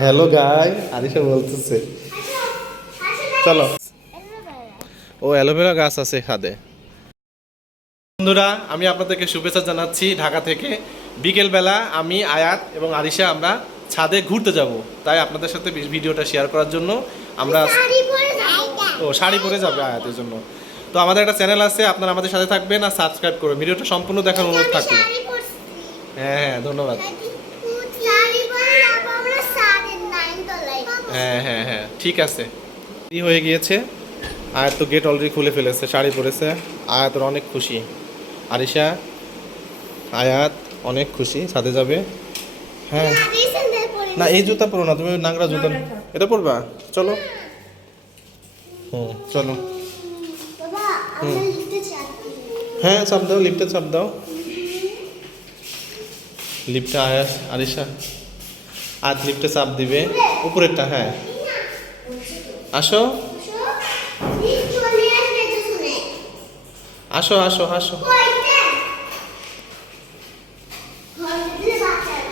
Hello guy, Arisha বলতেছে চলো। ও aloe vera গাছ আছে খাদে। বন্ধুরা, আমি আপনাদেরকে শুভেচ্ছা জানাচ্ছি ঢাকা থেকে। বিকেলবেলা আমি আয়াত এবং আরিশা আমরা ছাদে ঘুরতে যাব, তাই আপনাদের সাথে ভিডিওটা শেয়ার করার জন্য আমরা শাড়ি পরে যাবে আয়াতের জন্য। তো আমাদের একটা চ্যানেল আছে, আপনারা আমাদের সাথে থাকবেন আর সাবস্ক্রাইব করবেন। ভিডিওটা সম্পূর্ণ দেখার অনুরোধ থাকবে। হ্যাঁ হ্যাঁ, ধন্যবাদ। হ্যাঁ হ্যাঁ হ্যাঁ, ঠিক আছে। কি হয়ে গিয়েছে, আয়াত তো গেট অলরেডি খুলে ফেলেছে, শাড়ি পরেছে। আয়াতের অনেক খুশি। আরিশা, আয়াত অনেক খুশি, ছাদে যাবে। হ্যাঁ না, এই জুতা পরো না, তুমি নাংরা জুতা এটা পরবা। চলো চলো। হ্যাঁ, চাপ দাও, লিফটে চাপ দাও। লিফটে আয়াত আরিশা আয়াত লিফটে চাপ দিবে, উপরেরটা। হ্যাঁ, আসো আসো আসো আসো,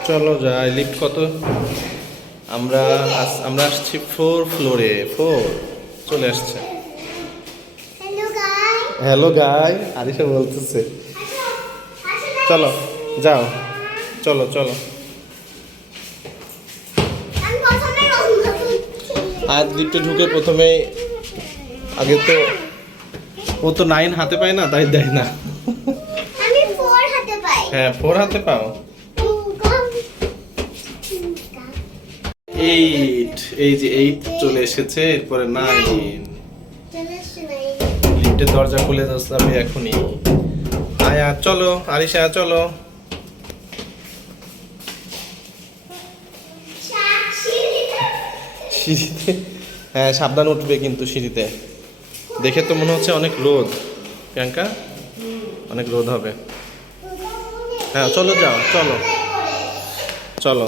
চলো যাই। লিফট কত? আমরা আমরা আসছি 4 ফ্লোরে। 4 চলে আসছে। হ্যালো গাই, আরিশা বলতেছে চলো যাও, চলো চলো। আজ লিফটে ঢুকে প্রথমে আগে তো ও তো 9 হাতে পায় না, তাই দেয় না। আমি 4 হাতে পাই। হ্যাঁ, 4 হাতে পাও। 8, এই যে 8 চলে এসেছে, এরপরে 9। লিফটের দরজা খুলে যাবে এখনই। আয়া চলো, আরিশা চলো। সিঁড়িতে, হ্যাঁ সাবধান উঠবে কিন্তু সিঁড়িতে। দেখে তো মনে হচ্ছে অনেক রোদ, প্রিয়াঙ্কা, অনেক রোদ হবে। হ্যাঁ চলো যাও, চলো চলো।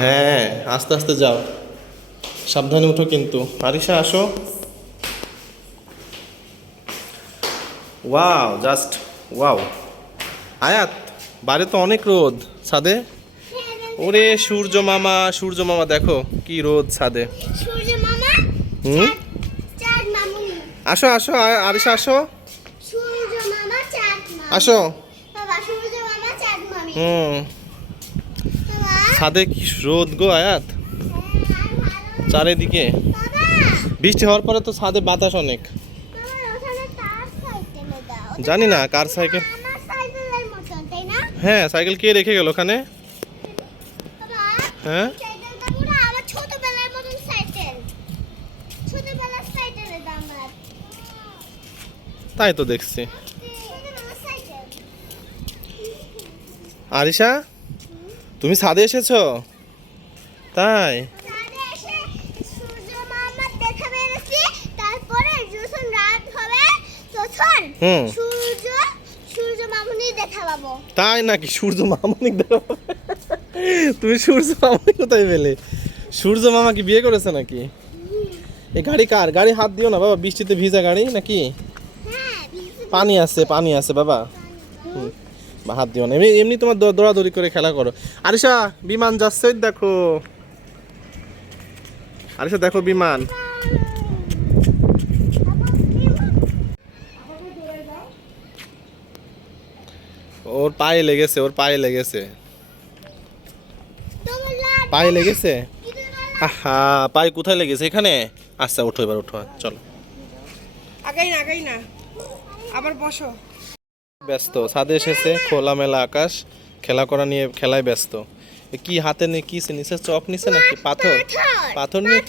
হ্যাঁ, আস্তে আস্তে যাও, সাবধানে উঠো কিন্তু। আরিশা আসো। Wow, just wow. আয়াত, বাইরে তো অনেক রোদ ছাদে। ওরে সূর্য মামা, সূর্য মামা দেখো কি রোদ ছাদে। সূর্য মামা, হুম, চাঁদ মামুনি। আসো আসো আরিশা আসো। সূর্য মামা, চাঁদ মামুনি। আসো। বাবা, সূর্য মামা, চাঁদ মামি। বাবা, ছাদে কি রোদ গো আয়াত, চারিদিকে। বাবা, বৃষ্টি হওয়ার পরে তো ছাদে বাতাস অনেক। বাবা, ওখানে তার সাইকেলে দাও। জানি না কার সাইকেল। আমার সাইকেলের মতন, তাই না? হ্যাঁ, সাইকেল কে রেখে গেল ওখানে? বাবা, হ্যাঁ, সাইকেলটা পুরো আমার ছোটবেলার মতন সাইকেল। ছোটবেলার সাইকেল এটা আমার। তাই তো দেখছি। ছোটবেলার সাইকেল। আরিশা, তুমি ছাদে এসেছো? তাই? ছাদে এসে সূর্য মামার দেখা পেয়েছি। তারপরে যখন রাত হবে তখন হুম, সূর্য মামুনি দেখা পাবো। তাই নাকি? সূর্য মামনি দেখো, তুমি সূর্য মামনি কোথায় পেলে? সূর্য মামা কি বিয়ে করেছে নাকি? এই গাড়ি কার? গাড়ি হাত দিও না বাবা, বৃষ্টিতে ভিজা গাড়ি নাকি? হ্যাঁ, পানি আছে, পানি আছে বাবা। হুম, হাত দিও না, এমনি এমনি তোমার দৌড়াদৌড়ি করে খেলা করো। আরিশা, বিমান যাচ্ছে, ওই দেখো। আরিশা দেখো বিমান। ওর পায়ে লেগেছে, ওর পায়ে লেগেছে, পায়ে লেগেছে। আহা, পায়ে কোথায় লেগেছে? এখানে। আচ্ছা ওঠো, এবার ওঠো, চলো। আগাই না আবার বসো। ব্যস্ত, ছাদে এসেছে, খোলামেলা আকাশ, খেলা করা নিয়ে খেলায় ব্যস্ত। এ কি হাতে নিয়ে কি নিচে? চক নিচে নাকি পাথর? পাথর নিয়ে।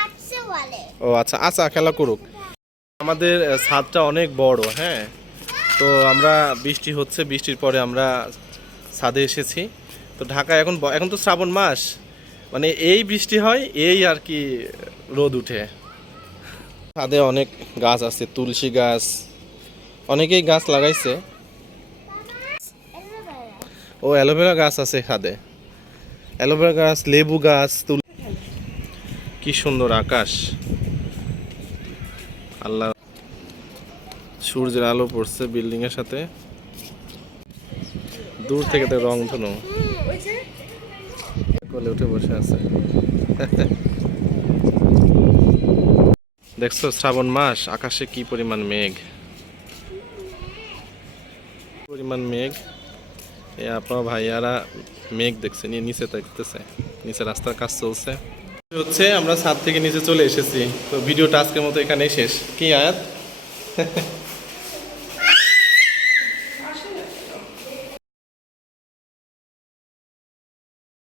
আটছে বলে। ও আচ্ছা আচ্ছা, খেলা করুক। আমাদের ছাদটা অনেক বড়। হ্যাঁ, তো আমরা বৃষ্টি হচ্ছে, বৃষ্টির পরে আমরা ছাদে এসেছি। তো ঢাকায় এখন তো শ্রাবণ মাস, মানে এই বৃষ্টি হয়, এই আর কি রোদ উঠে। ছাদে অনেক গাছ আছে, তুলসী গাছ, অনেকেই গাছ লাগাইছে। ও অ্যালোভেরা গাছ আছে ছাদে, অ্যালোভেরা গাছ, লেবু গাছ। কি সুন্দর আকাশ, আল্লাহ। সূর্যের আলো পড়ছে বিল্ডিং এর সাথে। দূর থেকে তো রংধনু ওই যে কোলে উঠে বসে আছে। দেখছো শ্রাবণ মাস, আকাশে কি পরিমাণ মেঘ, পরিমাণ মেঘ। এই আপনার ভাইয়ারা মেঘ দেখছে, নিয়ে নিচে দেখতেছে, নিচে রাস্তার কাজ চলছে হচ্ছে। আমরা ছাদ থেকে নিচে চলে এসেছি, তো ভিডিওটা আজকের মতো এখানেই শেষ। কি আয়াত?